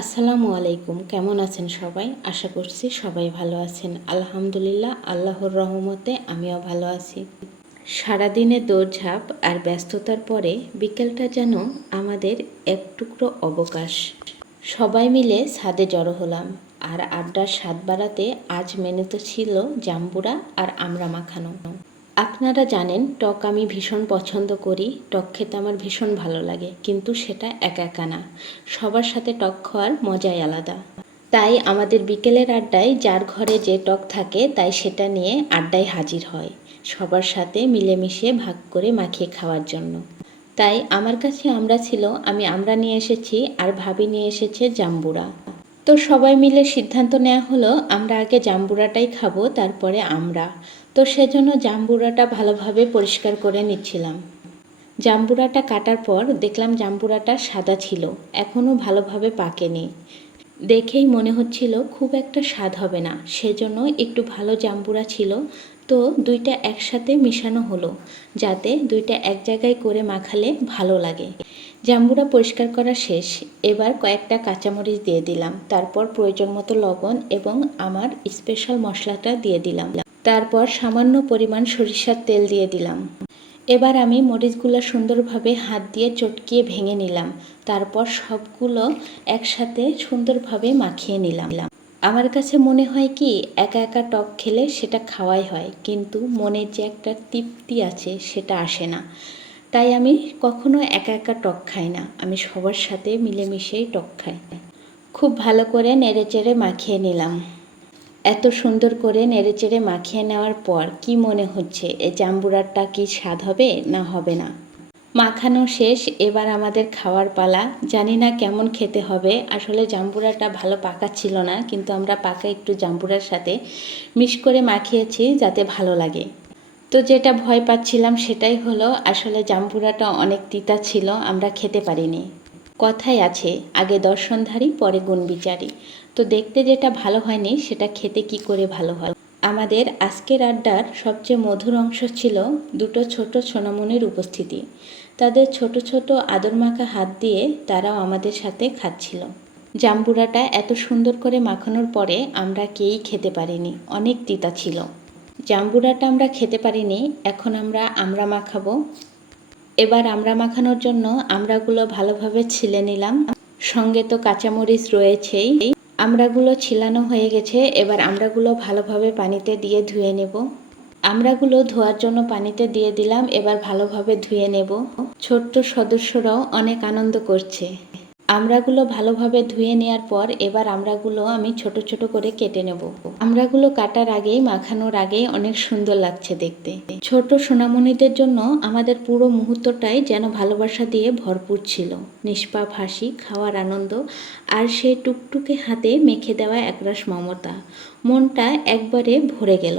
আসসালামু আলাইকুম, কেমন আছেন সবাই? আশা করছি সবাই ভালো আছেন। আলহামদুলিল্লাহ, আল্লাহর রহমতে আমিও ভালো আছি। সারাদিনে দৌড়ঝাঁপ আর ব্যস্ততার পরে বিকেলটা যেন আমাদের এক টুকরো অবকাশ। সবাই মিলে ছাদে জড়ো হলাম আর আড্ডার স্বাদ বাড়াতে আজ মেনুতে ছিল জাম্বুরা আর আমড়া মাখানো আপনারা জানেন, টক আমি ভীষণ পছন্দ করি, টক খেতে আমার ভীষণ ভালো লাগে, কিন্তু সেটা একা একা না। সবার সাথে টক খাওয়ার মজাই আলাদা। তাই আমাদের বিকেলের আড্ডায় যার ঘরে যে টক থাকে, তাই সেটা নিয়ে আড্ডায় হাজির হয়, সবার সাথে মিলেমিশে ভাগ করে মাখিয়ে খাওয়ার জন্য। তাই আমার কাছে আমরা ছিল, আমি আমরা নিয়ে এসেছি, আর ভাবি নিয়ে এসেছে জাম্বুরা। তো সবাই মিলে সিদ্ধান্ত নেওয়া হলো, আমরা আগে জাম্বুরাটাই খাব, তারপরে আমরা। তো সেজন্য জাম্বুরাটা ভালোভাবে পরিষ্কার করে নিচ্ছিলাম। জাম্বুরাটা কাটার পর দেখলাম জাম্বুরাটা সাদা ছিল, এখনও ভালোভাবে পাকেনি। দেখেই মনে হচ্ছিল খুব একটা স্বাদ হবে না, সেজন্য একটু ভালো জাম্বুরা ছিল তো দুইটা একসাথে মিশানো হলো, যাতে দুইটা এক জায়গায় করে মাখালে ভালো লাগে। জাম্বুরা পরিষ্কার করা শেষ, এবার কয়েকটা কাঁচামরিচ দিয়ে দিলাম, তারপর প্রয়োজন মতো লবণ এবং আমার স্পেশাল মশলাটা দিয়ে দিলাম। তারপর সামান্য পরিমাণ সরিষার তেল দিয়ে দিলাম। এবার আমি মরিচগুলো সুন্দরভাবে হাত দিয়ে চটকিয়ে ভেঙে নিলাম, তারপর সবগুলো একসাথে সুন্দরভাবে মাখিয়ে নিলাম। আমার কাছে মনে হয় কি, একা একা টক খেলে সেটা খাওয়াই হয়, কিন্তু মনের যে একটা তৃপ্তি আছে সেটা আসে না। তাই আমি কখনো একা একা টক খাই না, আমি সবার সাথে মিলেমিশেই টক খাই। খুব ভালো করে নেড়েচেড়ে মাখিয়ে নিলাম। এত সুন্দর করে নেড়েচেড়ে মাখিয়ে নেওয়ার পর কি মনে হচ্ছে, এ জাম্বুরাটা কি স্বাদ হবে না হবে না? মাখানো শেষ, এবার আমাদের খাওয়ার পালা। জানি না কেমন খেতে হবে। আসলে জাম্বুরাটা ভালো পাকা ছিল না, কিন্তু আমরা পাকা একটু জাম্বুরার সাথে মিশ করে মাখিয়েছি যাতে ভালো লাগে। তো যেটা ভয় পাচ্ছিলাম সেটাই হলো, আসলে জাম্বুরাটা অনেক তিতা ছিল, আমরা খেতে পারিনি। কথাই আছে, আগে দর্শনধারী, পরে গুণবিচারী। তো দেখতে যেটা ভালো হয়নি, সেটা খেতে কি করে ভালো হয়? আমাদের আজকের আড্ডার সবচেয়ে মধুর অংশ ছিল দুটো ছোট সোনামনির উপস্থিতি। তাদের ছোট ছোট আদর মাখা হাত দিয়ে তারাও আমাদের সাথে খাচ্ছিল। জাম্বুরাটা এত সুন্দর করে মাখানোর পরে আমরা কেই খেতে পারিনি, অনেক তিতা ছিল। জাম্বুরাটা আমরা খেতে পারিনি, এখন আমরা আমরা মাখাবো। এবার আমরা মাখানোর জন্য আমরাগুলো ভালোভাবে ছিলে নিলাম। সঙ্গে তো কাঁচামরিচ রয়েছেই। আমরাগুলো ছিলানো হয়ে গেছে, এবার আমরাগুলো ভালোভাবে পানিতে দিয়ে ধুয়ে নেব। আমড়াগুলো ধোয়ার জন্য পানিতে দিয়ে দিলাম, এবার ভালোভাবে ধুয়ে নেব। ছোট্ট সদস্যরাও অনেক আনন্দ করছে। আমড়াগুলো ভালোভাবে ধুয়ে নেওয়ার পর এবার আমড়াগুলো আমি ছোট ছোট করে কেটে নেব। আমড়াগুলো কাটার আগেই, মাখানোর আগেই অনেক সুন্দর লাগছে দেখতে। ছোট সোনামণিদের জন্য আমাদের পুরো মুহূর্তটাই যেন ভালোবাসা দিয়ে ভরপুর ছিল। নিষ্পাপ হাসি, খাওয়ার আনন্দ আর সেই টুকটুকে হাতে মেখে দেওয়া একরাশ মমতা। মনটা একবারে ভরে গেল।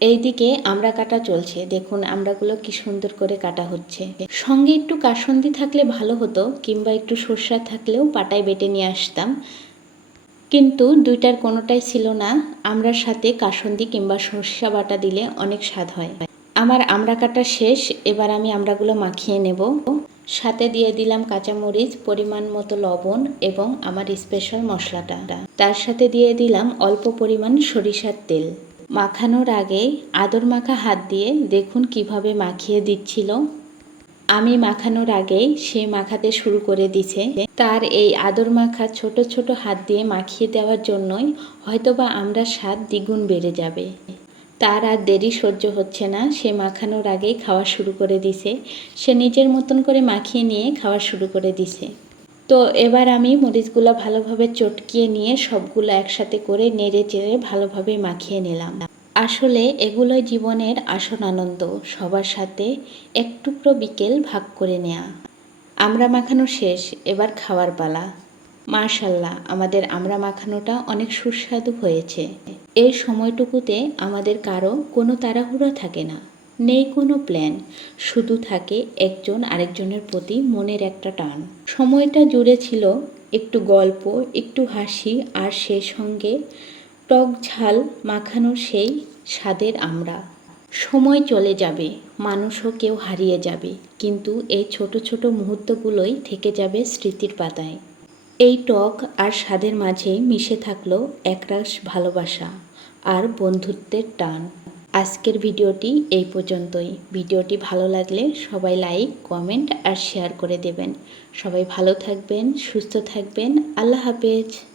এইদিকে আমরা কাটা চলছে। দেখুন আমড়াগুলো কি সুন্দর করে কাটা হচ্ছে। সঙ্গে একটু কাসন্দি থাকলে ভালো হতো, কিংবা একটু সর্ষা থাকলেও পাটায় বেটে নিয়ে আসতাম। কিন্তু দুইটার কোনোটাই ছিল না। আমরার সাথে কাসন্দি কিংবা সর্ষা বাটা দিলে অনেক স্বাদ হয়। আমার আমড়া কাটা শেষ, এবার আমি আমড়াগুলো মাখিয়ে নেব। সাথে দিয়ে দিলাম কাঁচামরিচ, পরিমাণ মতো লবণ এবং আমার স্পেশাল মশলাটা। তার সাথে দিয়ে দিলাম অল্প পরিমাণ সরিষার তেল। মাখানোর আগে আদর মাখা হাত দিয়ে দেখুন কীভাবে মাখিয়ে দিচ্ছিল। আমি মাখানোর আগেই সে মাখাতে শুরু করে দিছে। তার এই আদর মাখা ছোট ছোট হাত দিয়ে মাখিয়ে দেওয়ার জন্যই হয়তোবা আমরা স্বাদ দ্বিগুণ বেড়ে যাবে। তার আর দেরি সহ্য হচ্ছে না। সে মাখানোর আগেই খাওয়া শুরু করে দিছে। সে নিজের মতন করে মাখিয়ে নিয়ে খাওয়া শুরু করে দিছে। তো এবার আমি মরিচগুলো ভালোভাবে চটকিয়ে নিয়ে সবগুলো একসাথে করে নেড়ে চেড়ে ভালোভাবে মাখিয়ে নিলাম। আসলে এগুলোই জীবনের আসন আনন্দ, সবার সাথে এক টুকরো বিকেল ভাগ করে নেয়া। আমরা মাখানো শেষ, এবার খাওয়ার পালা। মার্শাল্লাহ আমাদের আমরা মাখানোটা অনেক সুস্বাদু হয়েছে। এই সময়টুকুতে আমাদের কারও কোনো তাড়াহুড়ো থাকে না। নেই কোনো প্ল্যান শুধু থাকে একজন আরেকজনের প্রতি মনের একটা টান। সময়টা জুড়ে ছিল একটু গল্প, একটু হাসি, আর সে সঙ্গে টক ঝাল মাখানো সেই স্বাদের আমরা। সময় চলে যাবে, মানুষও কেউ হারিয়ে যাবে, কিন্তু এই ছোট ছোট মুহূর্তগুলোই থেকে যাবে স্মৃতির পাতায়। এই টক আর স্বাদের মাঝে মিশে থাকল একরাশ ভালোবাসা আর বন্ধুত্বের টান। আজকের ভিডিওটি এই পর্যন্তই। ভিডিওটি ভালো লাগলে সবাই লাইক, কমেন্ট আর শেয়ার করে দেবেন। সবাই ভালো থাকবেন, সুস্থ থাকবেন। আল্লাহ হাফেজ।